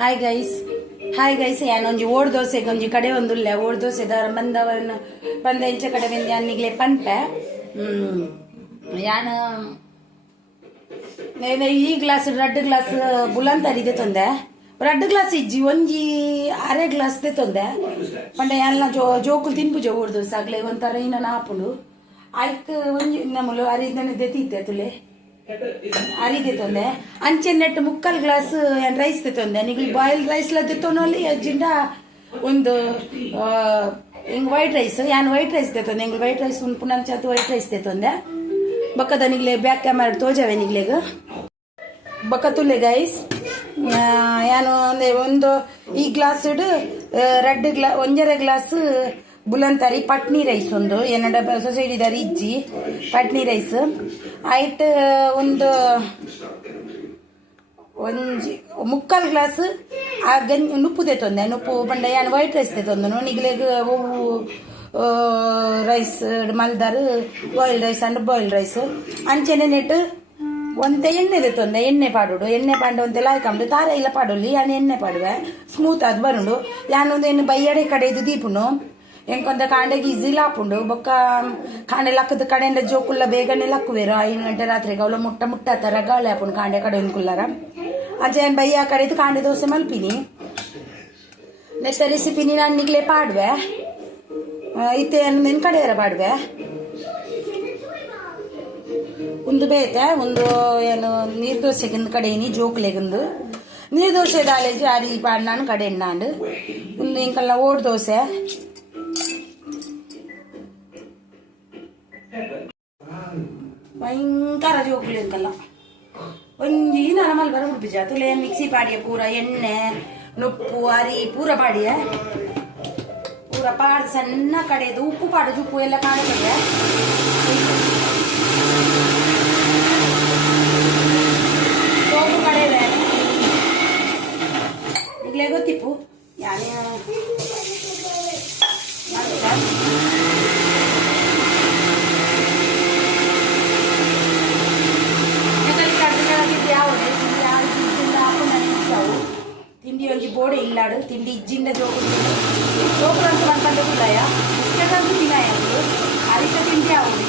Hi guys ಯಾನೊಂಜಿ ಓಡ್ ದೋಸೆಗೆ ಒಂಜಿ ಕಡೆ ಒಂದುಲ್ಲೆ ಓಡ್ ದೋಸೆ ಬಂದ ಇಂಚ ಕಡೆ ಬಂದು ಅನ್ನಿಗ್ಲೆ ಪಂಪೆ ಯಾನು ಈ ಗ್ಲಾಸ್ ರೆಡ್ ಗ್ಲಾಸ್ ಬುಲಂದ್ ಅರಿದೆ ತೊಂದೆ ರೆಡ್ ಗ್ಲಾಸ್ ಇಜ್ಜಿ ಒಂಜಿ ಅರೆ ಗ್ಲಾಸ್ ತೊಂದೆ ಪಂಡ ಎಲ್ಲ ಜೋಕುಲು ತಿನ್ಪುಜ ಓಡ್ ದೋಸೆ ಆಗ್ಲೇ ಒಂಥರ ಇನ್ನ ಆಪುಂಡು ಆಯ್ತು ಒಂಜಿ ನಮ್ಮಲು ಅರಿದನೆ ದೆತ್ತಿದ್ದೆ ತುಲೆ ಅರಿದೆ ತೊಂದೆ ಅಂಚೆ ನೆಟ್ ಮುಕ್ಕಲ್ ಗ್ಲಾಸ್ ರೈಸ್ ತೆತ್ತೊಂದೆ ನಿಗಲ್ ಬಾಯ್ಲ್ ರೈಸ್ ಲ ತೆತ್ತೋನಲ್ಲಿ ಅಜ್ಜಿಂದ ಒಂದು ಹಿಂಗ್ ವೈಟ್ ರೈಸ್ ವೈಟ್ ರೈಸ್ ತೆತ್ತೊಂದೆ ಹಿಂಗ್ ವೈಟ್ ರೈಸ್ ಒಂದು ಪುನಂಚ ವೈಟ್ ರೈಸ್ ತೆತ್ತೊಂದೆ ಬಕ್ಕದ ನಿಗ್ಲೆ ಬ್ಯಾಕ್ ಕ್ಯಾಮರಾ ತೋಜಾವೆ ನಿಗ್ಲೆಗ ಬಕ್ಕ ತುಲೆ ಗೈಸ್ ಒಂದು ಈ ಗ್ಲಾಸ್ ರೆಡ್ ಒಂಜರೆ ಗ್ಲಾಸ್ ಬುಲಂತರಿ ಪಟ್ನಿ ರೈಸ್ ಒಂದು ಎನ್ನಡ ಸೊಸೈಟಿ ದಾರಿ ಇಜ್ಜಿ ಪಟ್ನಿ ರೈಸ್ ಆಯ್ತು ಒಂದು ಒಂಜಿ ಮುಕ್ಕಾಲ್ ಗ್ಲಾಸ್ ಆ ನುಪ್ಪು ತೆತ್ತೊಂದೆ ನುಪ್ಪು ಪಂಡ ವೈಟ್ ರೈಸ್ ತೆತ್ತೊಂದನು ನಿಗ್ಲೆಗ್ ರೈಸ್ ಮಲ್ದಾರ್ boil rice and boil rice ಅಂಚೆನೆ ನೆಟ್ ಒಂತೆ ಎಣ್ಣೆ ತೆತ್ತೊಂದೆ ಎಣ್ಣೆ ಪಾಡುಡು ಎಣ್ಣೆ ಪಾಂಡು ಒಂತೆಲ್ಲ ಆಯ್ಕಂಡು ತಾರ ಇಲ್ಲ ಪಾಡೋಲಿ ಎಣ್ಣೆ ಪಾಡುವೆ ಸ್ಮೂತ್ ಅದು ಬರುಂಡು ಯಾನೊಂದು ಎಣ್ಣೆ ಬೈಯಡೆ ಕಡೆದು ದೀಪುನು ಎಂಕೊಂದ ಕಾಂಡೆಗೆ ಈಸಿ ಲಾಪುಂಡು ಬೊಕ್ಕ ಕಾಂಡೆ ಲಕ್ಕದ ಕಡೆಯಿಂದ ಜೋಕುಲ್ಲ ಬೇಗನೆ ಲಕ್ಕುವೇರು 5 ಗಂಟೆ ರಾತ್ರಿಗೆ ಅವಳ ಮುಟ್ಟ ತರ ಗಾಳಿ ಹಾಪುಂಡು ಕಾಂಡೆ ಕಡೆ ಒಂದು ಕುಲ್ಲರ ಅಂಚೆ ಬೈಯ ಕಡೆದು ಕಾಂಡೆ ದೋಸೆ ಮಲ್ಪಿನಿ ನೆತ್ತ ರೆಸಿಪಿನಿ ನಾನು ನಿಗ್ಲೆ ಪಾಡುವೆ ಇತ್ತೆ ನಿನ್ ಕಡೆಯರ ಪಾಡುವೆ ಒಂದು ಬೇತೆ ಒಂದು ನೀರು ದೋಸೆಗಿಂದ ಕಡೆಯಿನಿ ಜೋಕ್ಲೆಗಿಂದು ನೀರು ದೋಸೆ ದಾಲೇಜಿ ಅರಿ ಪಾಡು ನಾನು ಕಡೆ ಎಣ್ಣಾಂಡು ಒಂದು ಇಂಕಲ್ಲ ಓಡ್ ದೋಸೆ ಭಯಂಕರ ಜೋಕುಲು ಇಂಕಲ್ಲ ಒಂಜಿ ನರಮಲ್ ಬರ ಉಡುಪಿಜ ತುಲೆ ಮಿಕ್ಸಿ ಪಾಡಿಯ ಪೂರ ಎಣ್ಣೆ ನೊಪ್ಪು ಅರಿ ಪೂರ ಪಾಡಿಯ ಪೂರ ಪಾಡ್ ಸಣ್ಣ ಕಡೆದು ಉಪ್ಪು ಪಾಡದು ಉಪ್ಪು ಎಲ್ಲ ಕಾಣುತ್ತದೆ ಸೋಪು ಕಡೆ ಈಗಲೇ ಗೊತ್ತಿಪ್ಪು ಯಾನೇ ತಿಂಡಿ ಒಂಜಿ ಬೋಡೆ ಇಲ್ಲಾಡು ತಿಂಡಿ ಇಜ್ಜಿಂದ ಜೋಕುಲು ಅಂತ ಬಂದ್ಕೊಂಡೆ ಕುಲಾಯ ಬಿಸ್ಕೆಟಂತೂ ತಿನ್ನಾಯ ಅರಿತ ತಿಂಡಿ ಆಗುದು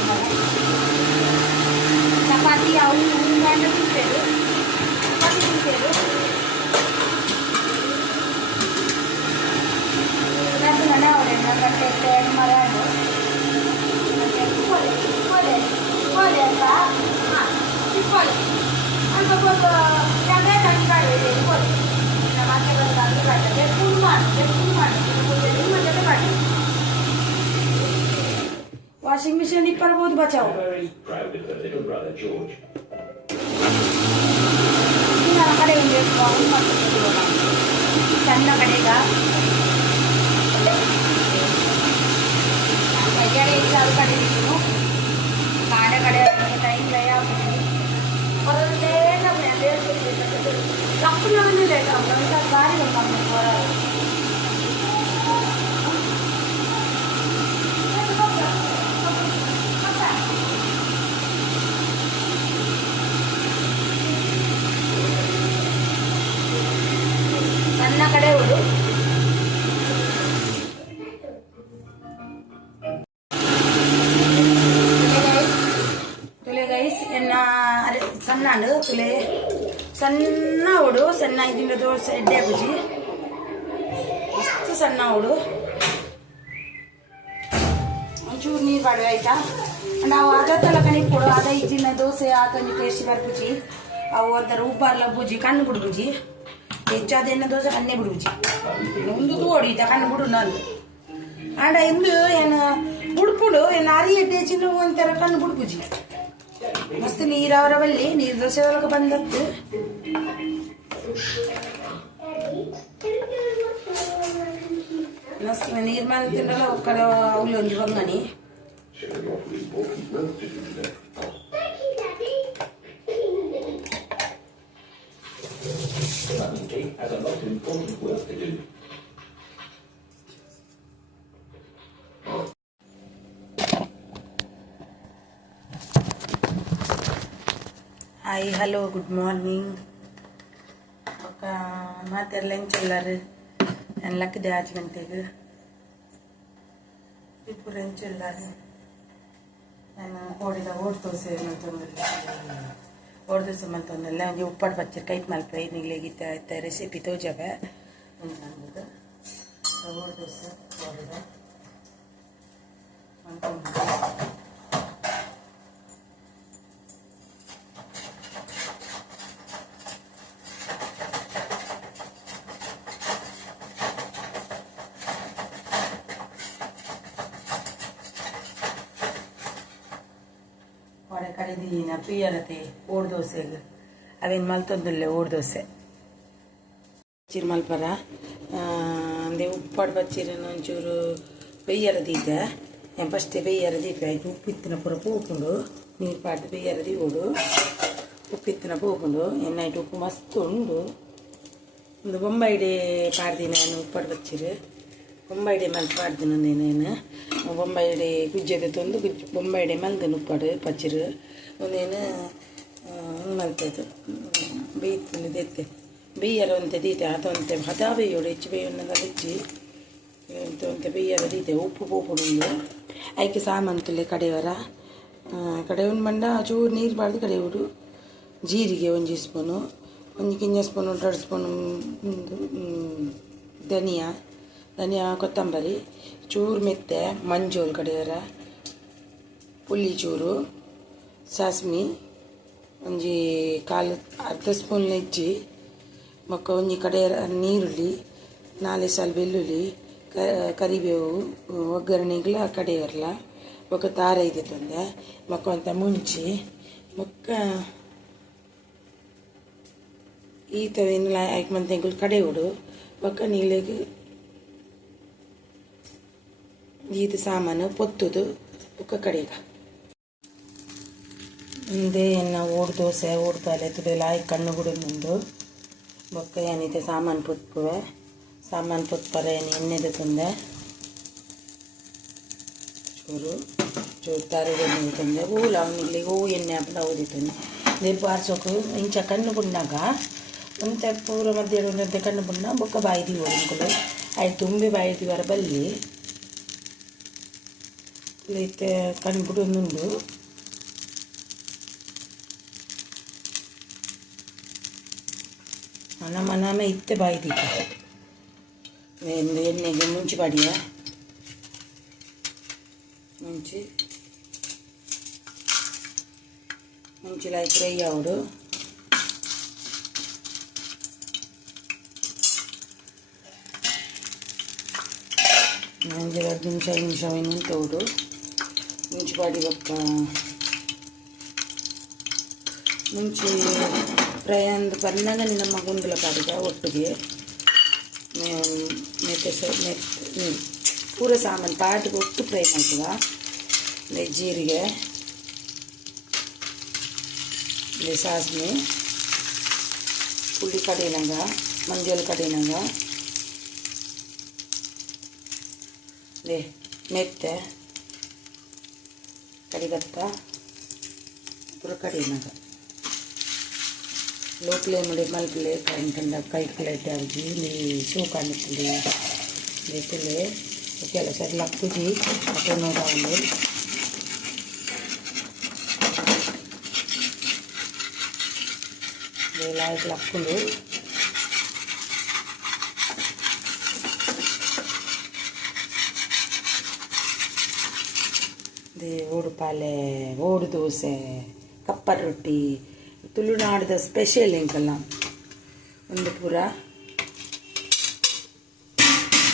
ಚಪಾತಿ ಅವು ಹೂಂಗಂಡ ತಿಂತೇರು ಚಪಾತಿ ತಿಂತೇರು ಮನೆ ಅವರೆಲ್ಲ ಗಂಟೆ ಮರ ವಾಷಿಂಗ್ ಮಿಷಿನ್ ಇಪ್ಪರ್ಬೋದು ಬಚಾವು ಕಡೆ ಸಣ್ಣ ಕಡೆಗ ಅದು ಕಡೆ ಕಾಡೆ ಕಡೆ ಟೈಮ್ ಸಣ್ಣ ಕಡೆ ಹುಡು ತುಲೆ ಗೈಸ್ ಎನ್ನ ಸಣ್ಣ ತುಲೆ ಸಣ್ಣ ಹುಡು ಸಣ್ಣ ಇದರಿಂದ ದೋಸೆ ಎಡ್ಡೆ ಬುಜಿ ಮಸ್ತ್ ಸಣ್ಣ ಹುಡು ಒಂಚೂರು ನೀರು ಬಾಡುವೆ ಆಯ್ತಾ ನಾವು ಅದತ್ತೆಲ್ಲ ಕಣಿ ಕೊಡು ಅದ ಇಜ್ಜಿನ ದೋಸೆ ಹಾಕಂದು ಟೇಸ್ಟ್ ಬರ್ಬುಜಿ ಅವು ಒಂಥರ ಉಬ್ಬಾರ್ಲ ಬುಜಿ ಕಣ್ಣು ಬಿಡ್ಬುಜಿ ಹೆಚ್ಚಾದ ಎಣ್ಣೆ ದೋಸೆ ಕಣ್ಣೆ ಬಿಡ್ಬುಜಿ ಒಂದು ತೋಡಿತ ಕಣ್ಣು ಬಿಡು ನಾನು ಆಂಡ ಎಂದು ಏನು ಬುಡ್ಪುಡು ಏನು ಅರಿ ಎಡ್ಡೆ ಹೆಚ್ಚಿನ ಒಂಥರ ಕಣ್ಣು ಬಿಡ್ಬುಜಿ ಮಸ್ತ್ ನೀರು ಅವರ ಬಲ್ಲಿ ನೀರು ದೋಸೆ ಒಳಗೆ ಬಂದದ್ದು ಮಸ್ತ್ ನೀರು ಮೇಲೆ ತಿನ್ನಲ್ಲ ಒಕ್ಕಲ ಅವಳು ಒಂದು ಬಂಗನಿ Hi, hello, good morning. ಮಾತೆಲ್ಲ ಎಂಚೆಲ್ಲರು ನಾನು ಲಕ್ಕದೆ ಆಚೆ ಗಂಟೆಗೆ ಇಬ್ಬರು ಎಂಚೆಲ್ಲರು ನಾನು ಓಡಿದ ಓಡ್ ದೋಸೆ ತೊಂದರೆ ಓಡ್ ದೋಸೆ ಮಲ್ತೊಂದಲ್ಲ ಒಂಜಿ ಉಪ್ಪಾಡು ಪಚ್ಚರ್ ಕೈಟ್ ಮಲ್ಪ ನಿಗ್ಲೇಗಿತ್ತ ರೆಸಿಪಿ ತೋಜವೆ ಒಂದು ಓಡ್ ದೋಸೆ ಓಡಿದ ಹೊಡೆ ಕಡಿದೀನ ಪ್ರಿಯರತೆ ಓಡ್ ದೋಸೆಗೆ ಅವೇನು ಮಲ್ತೊಂದುಲ್ಲೆ ಓಡ್ ದೋಸೆ ಚಿರ್ ಮಲ್ಪರ ಅಂದೆ ಉಪ್ಪಾಡು ಬಚ್ಚಿರನ್ನು ಒಂಚೂರು ಬೆಯ್ಯರದಿದ್ದೆ ಫಸ್ಟೇ ಬೆಯ್ಯರದಿಪ್ಪೆ ಆಯ್ತು ಉಪ್ಪಿತ್ತಿನ ಪೂರ ಪೂಪುಂಡು ನೀರು ಪಾಡ್ದು ಬೆಯ್ಯರದಿ ಓಡು ಉಪ್ಪಿತ್ತಿನ ಪೂಪುಂಡು ಎನ್ನಾಯ್ತು ಉಪ್ಪು ಮಸ್ತ್ ಉಂಡು ಒಂದು ಬೊಂಬೈಡೆ ಪಾಡ್ದಿ ನಾನು ಉಪ್ಪಾಡು ಬಚ್ಚಿರು ಬೊಂಬೈಡೆ ಮಲ್ತು ಪಾಡ್ದಿನ ಒಂದೇನೇನು ಬೊಂಬೈಡೆ ಗುಜ್ಜೆದ ತಂದು ಬೊಂಬೈಡೆ ಮಲ್ದನು ಉಪ್ಪಾಡು ಪಚ್ಚಿರು ಒಂದೇನು ಮಲ್ತದ್ದು ಬೇಯ್ತು ದೆತ್ತೆ ಬೇಯ್ಯರ ಒಂತೆ ದೀತೆ ಅದೊಂತೆ ಹದ ಬೇಯೋಡು ಹೆಚ್ಚು ಬೇಯೋಣ್ಣದ ಹೆಚ್ಚಿ ಒಂತೆ ಬೇಯ್ಯರ ದೀತೆ ಉಪ್ಪು ಪೂಪುಡುಂಡು ಐಕೆ ಸಾಮಂತುಲೆ ಕಡೆಯವರ ಕಡೆಯವನ್ ಬಂಡ ಚೂರು ನೀರು ಬಾರ್ದು ಕಡೆಯುಡು ಜೀರಿಗೆ ಒಂಜಿ ಸ್ಪೂನು ಒಂಜಿ ಕಿಂಜ ಸ್ಪೂನು 2 ಸ್ಪೂನು ಧನಿಯಾ ಕೊತ್ತಂಬರಿ ಚೂರು ಮೆತ್ತೆ ಮಂಜೋಲ್ ಕಡೆಯವರ ಪುಲ್ಲಿ ಚೂರು ಸಾಸ್ಮಿ ಒಂಜಿ ಅರ್ಧ ಸ್ಪೂನ್ ಹೆಚ್ಚಿ ಮೊಕ್ಕ ಒಂಜಿ ಕಡೆಯರ ನೀರುಳ್ಳಿ 4 ಸಾಲು ಬೆಳ್ಳುಳ್ಳಿ ಕರಿಬೇವು ಒಗ್ಗರಣೆಗಳ ಕಡೆಯರ್ಲ ಮೊಕ್ಕ ತಾರ ಇದೆ ತಂದೆ ಮೊಕ್ಕ ಅಂತ ಮುಂಚಿ ಮೊಕ್ಕ ಈ ತವೇನು ಆಯ್ಕೆ ಮಂತೆಗಳು ಕಡೆ ಉಡು ಮೊಕ್ಕ ನೀಳಿಗೆ ಇದು ಸಾಮಾನು ಪೊತ್ತುದು ಮೊಕ್ಕ ಕಡೆಗ ಹಿಂದೆ ಓಡ್ ದೋಸೆ ಓಡ್ತಾಲೆ ತುಡೆಲ್ಲ ಆಯ್ಕೆ ಕಣ್ಣು ಬಿಡೋದು ಬೊಕ್ಕ ಏನಿದೆ ಸಾಮಾನು ಪೊತ್ಪುವೆ ಸಾಮಾನು ಪೊತ್ಪರ ಏನು ಎಣ್ಣೆದು ತಂದೆ ಚೂರು ತಾರಿಗೆ ಎಣ್ಣೆ ತಂದೆ ಹೂವು ಅವನಿಗೆ ಹೂವು ಎಣ್ಣೆ ಹಬ್ಬ ಓದಿತಂದೆ ದೆಬ್ಬು ಆರ್ಸೋಕು ಇಂಚ ಕಣ್ಣು ಬುಣ್ಣಾಗ ಒಂತೆ ಪೂರ ಮಧ್ಯಾಹ್ನ ಕಣ್ಣು ಬುಣ್ಣ ಬೊಕ್ಕ ಬಾಯ್ದಿ ಓಡಿಂಕಲು ಆಯ್ತು ತುಂಬಿ ಬಾಯ್ದಿ ವರ ಬಲ್ಲಿ ಐತೆ ಕಣ್ಣು ಬಿಡೋನುಂಡು ನಮ್ಮ ಇತ್ತೆ ಬಾಯ್ದಿತ್ತು ಎಣ್ಣೆಗೆ ಮುಂಚಿ ಬಾಡಿಯ ಮುಂಚಿಲಾಯಿ ಫ್ರೈ ಆವಡು ಒಂಜಿ 2 ನಿಮಿಷ ನಿಂತೋಡು ಮುಂಚಿ ಬಾಡಿ ಬಪ್ಪ ಮುಂಚಿ ಫ್ರೈ ಅಂದು ಬಂದಾಗ ನಮ್ಮ ಗುಂಡುಲ ಪಾಡಿದ ಒಟ್ಟಿಗೆ ಮೆತ್ತೆ ಪೂರ ಸಾಮಾನು ಪಾಟಿಗೆ ಒಟ್ಟು ಫ್ರೈ ಮಾಡ್ತದ ಜೀರಿಗೆ ಸಾಸ್ಮೆ ಪುಳಿ ಕಡಿನಾಗ ಮಂಜಲ್ ಕಡಿನಾಗ ಮೆತ್ತೆ ಕಡಿಗತ್ತ ಪೂರ ಕಡಿನಾಗ ಲೋ ಫ್ಲೇಮಲ್ಲಿ ಮಲ್ಪಲೆ ಕಂಡ ಕೈ ಪ್ಲೇಟ್ ಆಗಿ ಶೂ ಕಾಣಿಸ್ತದೆ ಬೇಕಲೆ ಕೆಲ ಸರಿ ಲಕ್ಕುಜಿ ಮತ್ತೆ ನೋಡವಲ್ಲಿ ಲೈಟ್ ಲಕ್ಕುಂಡು ಓಡು ಪಾಲೆ ಓಡು ದೋಸೆ ಕಪ್ಪರ್ ರೊಟ್ಟಿ ತುಳುನಾಡಿದ ಸ್ಪೆಷಲ್ ಇಂಕಲ್ಲ ಒಂದು ಪೂರ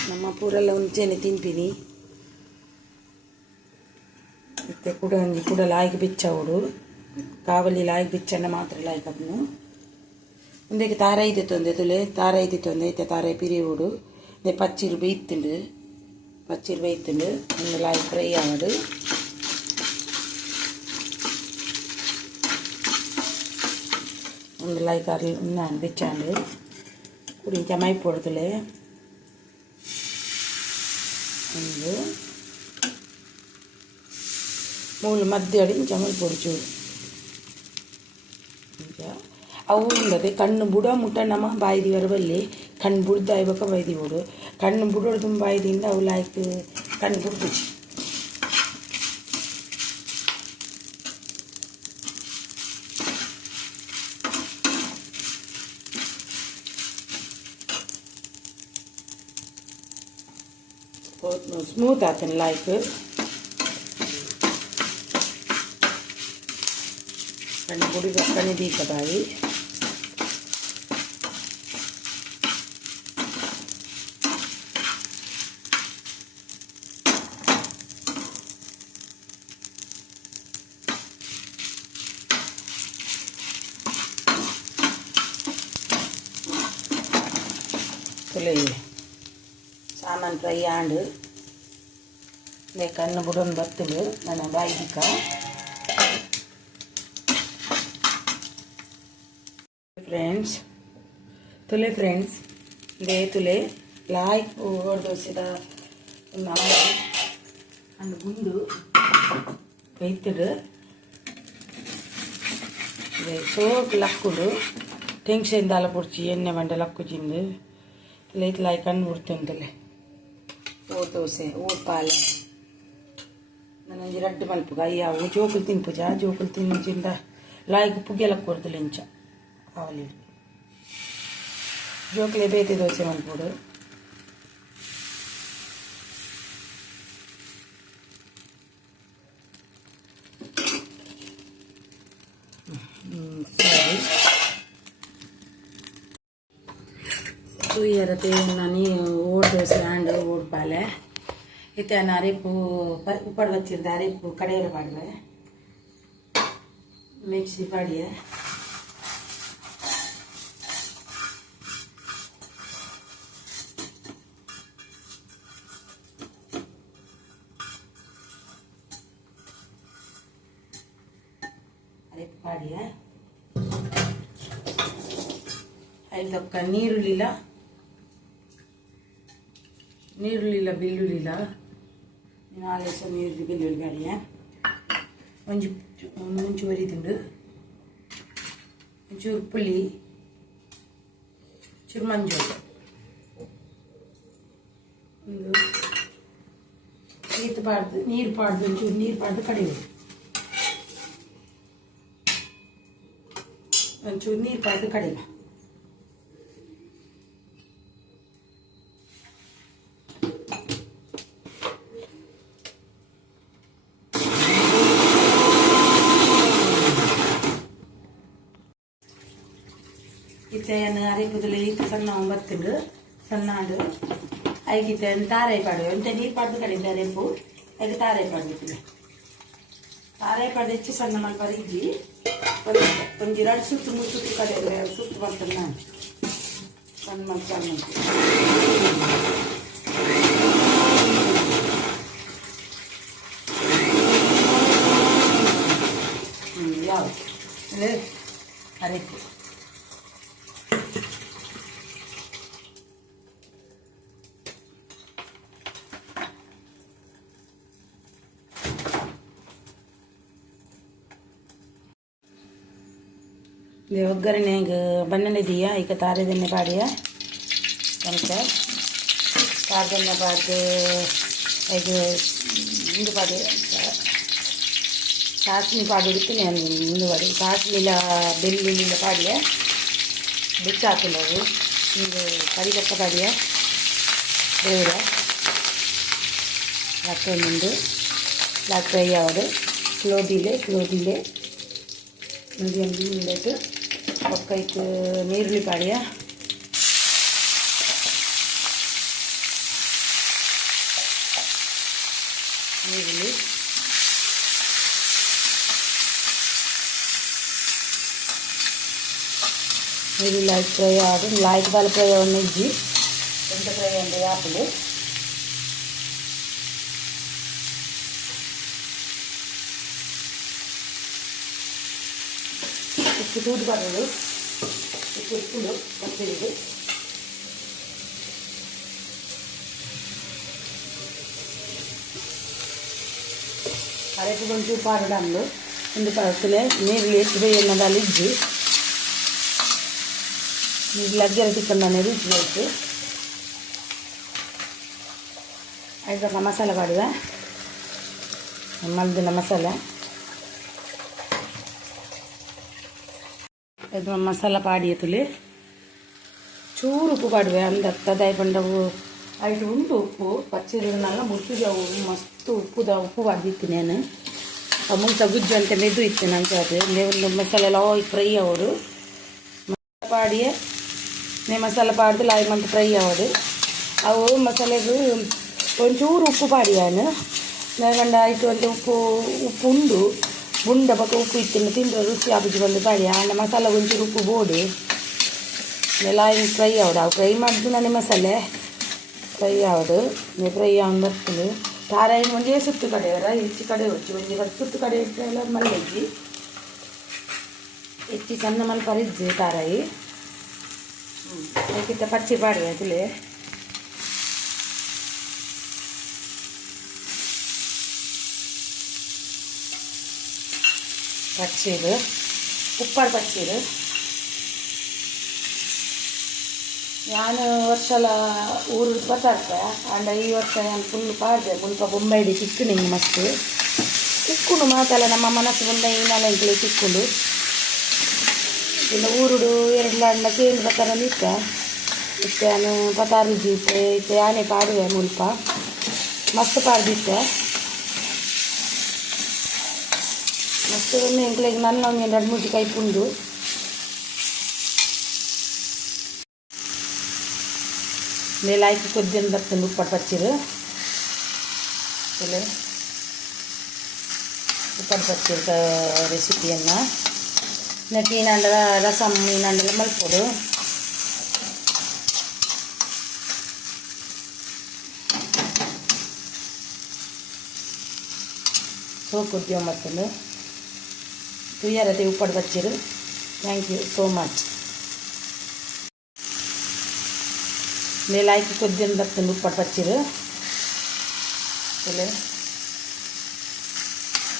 ನಮ್ಮ ಪೂರೆಲ್ಲ ಮುಂಚೆನೆ ತಿಂತೀನಿ ಮತ್ತೆ ಕೂಡ ಒಂಜಿ ಕೂಡ ಲಾಯ್ಕ್ ಬಿಚ್ಚವಡು ಕಾವಲಿ ಲಾಯ್ಕ್ ಬಿಚ್ಚನ್ನ ಮಾತ್ರ ಲಾಯ್ಕ್ ಅಪ್ಪನು ಮುಂದಕ್ಕೆ ತಾರ ಇದೆ ತೊಂದೆ ತುಲೆ ತಾರ ಇದೆ ತೊಂದೆ ಐತೆ ತಾರ ಪಿರಿಯೋಡು ಪಚ್ಚಿರು ಬೇಯ್ತುಂಡು ಒಂದು ಲಾಯ್ಕ್ ಫ್ರೈ ಆವಡು ಒಂದು ಲಾಯ್ಕ್ ಅರ್ಲಿ ನಾನು ಬಿಚ್ಚಾಂಡು ಕುಡಿಂಚ ಮೈ ಪೊಡ್ತಲೆ ಒಂದು ಮೂಲು ಮಧ್ಯ ಇಂಚ ಮೈ ಪೊಡ್ಚೂರು ಅವು ಇಲ್ಲದೆ ಕಣ್ಣು ಬುಡ ಮುಟ್ಟ ನಮ್ಮ ಬಾಯಿದಿ ವರಬಲ್ಲಿ ಕಣ್ಣು ಬುಡ್ದು ಆಯ್ಬೇಕ ಬೈದಿ ಬಿಡು ಕಣ್ಣು ಬುಡೋಡು ತುಂಬ ಬೈದಿಂದ ಅವು ಲಾಯ್ಕ್ ಕಣ್ಣು ಬುಡ್ದು ಸ್ಮೂತ್ ಆತನ ಲಾಯ್ಕ್ ಕಣ್ಣು ಬುಡಿದ ಕಣ್ಣು ದೀಕ ಬಾಯಿ ಸಾಮಾನು ಫ್ರೈ ಆಂಡು ಕಣ್ಣು ಬುಡೊಂದು ಬತ್ತಲು ನನ್ನ ಬಾಯಿದಿಕ್ಕ ಫ್ರೆಂಡ್ಸ್ ದೇ ತುಲೆ ಲಾಯ್ಕ್ ಓಡ್ದೋಸಿದ ಅಂದು ಗುಂಡು ಕೈತಡು ಸೋಕ್ ಲಕ್ಕುಡು ಟೆನ್ಷನ್ ದಾಲ ಪುಡ್ಚಿ ಎಣ್ಣೆ ಮಂಡೆ ಲಕ್ಕು ಚಿಂದು ಲೈಟ್ ಲಾಯ್ ಕಣ್ಣು ಬಿಡ್ತಂತಲೆ ಓಟ್ ದೋಸೆ ಓಟ್ ಪಾಲ ನನಗೆ ರಡ್ಡು ಮಲ್ಪುಗ ಅಯ್ಯ ಜೋಕುಲು ತಿನ್ಪುಜ ಜೋಕುಲು ತಿನ್ನಿಂದ ಲಾಯ್ಕ್ ಪುಗ್ಗೆಲಕ್ಕೆ ಕೊಡ್ದಲೆ ಇಂಚ ಅವಲಿ ಜೋಕುಲೆ ಬೇತೆ ದೋಸೆ ಮಲ್ಪುಡು ಸರಿ ತೂಯರತೆ ನಾನು ಓಟ್ ದೋಸೆ ಆಂಡ್ ಓಟ್ ಪಾಲೆ ಇತ್ತೆ ಅರೆಪ್ಪು ಉಪ್ಪಡು ವಚ್ಚಿರ್ದ ಅರೆಪ್ಪು ಕಡೆಯರ ಪಾಡುವೆ ಮಿಕ್ಸಿ ಪಾಡಿಯ ಅರೆಪ್ಪು ಪಾಡಿಯ ಐದಕ್ಕ ನೀರುಳ್ಳಿಲ್ಲ ಬೆಳ್ಳುಳ್ಳಿಲ್ಲ ನಾಲೆಸ ನೀರುಳ್ಳಿ ಬೆಳ್ಳುಳ್ಳಿ ಬಾಡಿಯ ಮುಂಚು ಬರೀದುಂಡು ಒಂಚೂರು ಪುಳಿ ಚೂರು ಮಂಜೂರು ಒಂದು ನೀರು ಪಾಡ್ದು ಒಂಚೂರು ನೀರು ಪಾಡ್ದು ಕಡಿಮೆ ಒಂಚೂರು ನೀರು ಪಾಡ್ದು ಕಡಿಮೆ ಇತ್ತೆಯನ್ನು ಅರೆಪುದಲ್ಲಿ ಇತ್ತು ಸಣ್ಣ ಬತ್ತುಂಡು ಸಣ್ಣಾಡು ಐಗಿತ್ತೆ ತಾರಾಯಿ ಪಾಡುವೆ ಒಂಚ ನೀರು ಪಾಡ್ದು ಕಡಿಮೆ ಅರೆಪು ಅದು ತಾರಾಯಿ ಪಾಡ್ಬೇಕು ತಾರಾಯಿ ಪಾಡು ಹೆಚ್ಚು ಸಣ್ಣ ಮಲ್ಪರು ಇಜ್ಜಿ ಒಂದು ಎರಡು ಸುತ್ತು ಮೂರು ಸುತ್ತು ಕಡೆ ಸುತ್ತು ಬರ್ತದೆ ನಾನು ಸಣ್ಣ ಮಲ್ಪು ಯಾವ ಅರೆಪು ಒಗ್ಗರಣೆಗೆ ಬಣ್ಣನೆ ಇದೆಯಾ ಈಗ ತಾರೆದೆಣ್ಣೆ ಪಾಡಿಯ ಅಂತ ತಾರೆದೆಣ್ಣೆ ಪಾಡ್ದು ಈಗ ಇಂದು ಪಾಡಿ ಸಾಸಿವೆ ಪಾಡು ಇಡ್ತೀನಿ ಇಂದು ಪಾಡಿ ಸಾಸಿವೆಲ್ಲ ಬೆಳ್ಳುಳ್ಳಿಲ್ಲ ಪಾಡಿಯ ಬೆಚ್ಚ ಹಾಕಿಲ್ಲ ಅದು ಇಂದು ಕರಿಬೇಕ ಪಾಡಿಯ ಬೇಡ ಹಾಕೊಂದು ಬ್ಲಾಕ್ ಫ್ರೈ ಆವಡು ಸ್ಲೋ ಡಿಲೆ ಮೀಡಿಯಂ ಡಿಲೇಟ್ ಒಕ್ಕೈತು ನೀರುಳ್ಳಿ ಪಾಡಿಯ ನೀರುಳ್ಳಿ ಲೈಟ್ ಫ್ರೈ ಆಡು ಲೈಟ್ ಬಾಲ್ ಫ್ರೈ ಅವನ್ನ ಇಜ್ಜಿ ಎಂತ ಫ್ರೈ ಅಂದರೆ ಆಪಲು ಇಷ್ಟು ತೂದು ಬರೋದು ಇಷ್ಟು ಇಟ್ಕೊಂಡು ಬರ್ತದೆ ಅರೆಕು ಒಂಚೂರು ಪಾಡಂಡು ಒಂದು ಪರತ್ತಲೆ ನೀರುಳ್ಳಿ ಎಷ್ಟು ಬೇಯನ್ನದಲ್ಲಿ ಇಜ್ಜಿ ಲಗ್ಗೆರೆ ತಿಕ್ಕಂಡು ರುಚಿ ಆಯಿತು. ಆಯ್ತು ಮಸಾಲೆ ಪಾಡುವೆ ಮಲ್ದಿನ ಮಸಾಲೆ ಇದು ಮಸಾಲ ಪಾಡಿಯ ತುಳಿ ಚೂರು ಉಪ್ಪು ಪಾಡುವೆ ಅಂದತ್ತದಾಯಿ ಪಂಡವು ಐದು ಉಂಟು ಉಪ್ಪು ಪಚ್ಚರಿನೆಲ್ಲ ಮುಟ್ಟಿದವು ಮಸ್ತ್ ಉಪ್ಪು ಪಾಡಿತ್ತು ನಾನು ಮುಂಚೆ ಗುಜ್ಜು ಅಂತ ಮೆದು ಇತ್ತು ನಂಗೆ ಅದು ಒಂದು ಮಸಾಲೆ ಎಲ್ಲ ಫ್ರೈ ಅವರು ಪಾಡಿಯೇ ನೇ ಮಸಾಲೆ ಪಾಡ್ದು ಲಾಯ್ ಮಂತ್ ಫ್ರೈ ಅವರು ಅವು ಮಸಾಲೆಗೂ ಒಂಚೂರು ಉಪ್ಪು ಪಾಡಿಯಾನು ನಾಗಂಡ ಆಯಿತು ಅಂತ ಉಪ್ಪು ಉಂಡು ಬುಂಡ ಪಕ್ಕ ಉಪ್ಪು ಇತ್ತಿನ ತಿಂದರೆ ರುಚಿ ಆಗುದು ಬಂದು ಪಾಡಿ ಆಂಡ ಮಸಾಲೆ ಒಂಚೂರು ಉಪ್ಪು ಬೋಡು ಲಾಯ್ ಫ್ರೈ ಆವಡು ಅವು ಫ್ರೈ ಮಾಡಿದ್ದು ನಾನು ಮಸಾಲೆ ಫ್ರೈ ಆವಡು ಫ್ರೈ ಆಗಿ ಬರ್ತದೆ ತಾರಾಯಿ ಒಂದೇ ಸುತ್ತು ಕಡೆಯವರ ಹೆಚ್ಚು ಕಡೆ ಹೊಚ್ಚಿ ಒಂದೇ ಸುತ್ತು ಕಡೆ ಇಟ್ಟೆಲ್ಲ ಮಲ್ಲೆಜ್ಜಿ ಹೆಚ್ಚಿ ಸಣ್ಣ ಮಲ್ಪರಿಜ್ಜಿ ತಾರಾಯಿ ಅದಕ್ಕಿಂತ ಪಚ್ಚಿ ಪಾಡುವೆ ಅದಿಲೆ ಪಚ್ಚೀರು ಉಪ್ಪಾಡು ಪಚ್ಚೀರು ನಾನು ವರ್ಷಲ ಊರು ಬರ್ತಾರ್ಪೆ ಅಂಡ ಈ ವರ್ಷ ನಾನು ಫುಲ್ ಪಾಡ್ದೆ ಮುಲ್ಪ ಬೊಂಬೈಡಿ ಚಿಕ್ಕನು ಹಿಂಗೆ ಮಸ್ತ್ ಚಿಕ್ಕುನು ಮಾತಲ್ಲ ನಮ್ಮ ಮನಸ್ಸು ಬಂದ ಈನಾಲ ಇಂಕಲೆ ಚಿಕ್ಕುಂಡು ಇನ್ನು ಊರುಡು ಎರಡು ಅಂಡ ಕೇಂದ್ರ ಬರ್ತಾರ ನಿತ್ತ ಇತ್ತೆ ನಾನು ಪತಾರು ಜೀತೆ ಇತ್ತೆ ಆನೆ ಪಾಡುವೆ ಮುಲ್ಪ ಮಸ್ತ್ ಪಾಡ್ದಿತ್ತೆ ಮಸ್ತ್ ಒಂದು ಎಂಕ್ಲೆಗೆ ನನ್ನ ಒಂದು 2-3 ಕೈ ಪುಂಡು ಮೇಲೆ ಹಾಕಿ ಕೊದ್ದಿನ ಬರ್ತಂದು ಉಪ್ಪಾಡು ಪಚ್ಚಿರು ಉಪ್ಪಾಡು ಪಚ್ಚಿರ ರೆಸಿಪಿಯನ್ನು ನೆಟ್ಟು ಈನಂಡ ರಸಮ್ ಈನಂಡೆಲ್ಲ ಮಲ್ಪೋಡು ಸೋಕುದ್ಯೋ ಮತ್ತೊಂದು ತುಯ್ಯಾರತೆ ಉಪ್ಪಾಡು ಪಚ್ಚಿರು. Thank you so much. ಮೇಲೆ ಹಾಕಿ ಕೊದ್ದಿನ ಬರ್ತಂದು ಉಪ್ಪಾಡು ಪಚ್ಚಿರು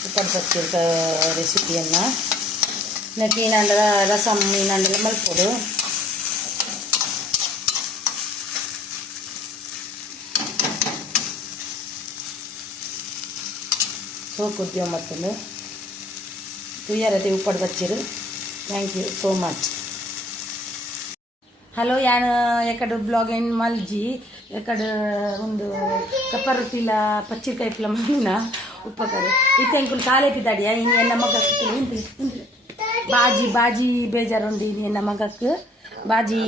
ಉಪ್ಪಾಡು ಪಚ್ಚಿರ ರೆಸಿಪಿಯನ್ನು ನೆಟ್ಟು ಈನಂಡ ರಸಮ್ ಈನಂಡೆಲ್ಲ ಮಲ್ಪೋಡು ಸೋಕುದ್ಯೋ ಮತ್ತೊಂದು ತುಯ್ಯಾರತೆ ಉಪ್ಪಾಡು ಪಚ್ಚಿರು. Thank you so much. Hello ಯಾನು ಎಕಡೆ ಬ್ಲಾಗ್ ಏನು ಮಲ್ಜಿ ಎಕಡೆ ಒಂದು ಕಪ್ಪರೊಟ್ಟಿಲ ಪಚ್ಚಿಕಾಯಿ ಪಿಲ ಮಣ್ಣಿನ ಉಪ್ಪಕರಿ ಇತ್ತೆಂಕುಲು ಕಾಲೇ ಪಿದಾಡಿಯ ಇನ್ನು ಎನ್ನ ಮಗಕ್ಕೆ ಬಾಜಿ ಬೇಜಾರುಂಡು ಇನ್ನು ಎನ್ನ ಮಗಕ್ಕೆ ಬಾಜಿ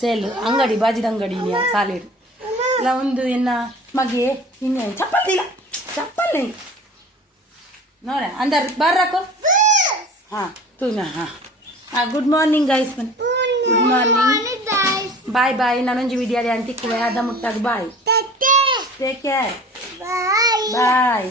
ಸೇಲ್ ಅಂಗಡಿ ಬಾಜಿದ ಅಂಗಡಿ ಸಾಲೇಡು ಇಲ್ಲ ಒಂದು ಎನ್ನ ಮಗೆ ಇನ್ನು ಚಪ್ಪಲ್ ನೋಡ ಅಂದರ್ ಬರ್ರಾಕೋ ಹಾಂ ತುನ ಹಾಂ good morning guys good morning bye bye ನಾನೊಂದು ವಿಡಿಯೋ ಅಂಟಿಕ್ಕುವೆ ಅದ ಮುಟ್ಟಾಗ ಬಾಯ್ ಟೇಕ್ ಕೇರ್ ಬಾಯ್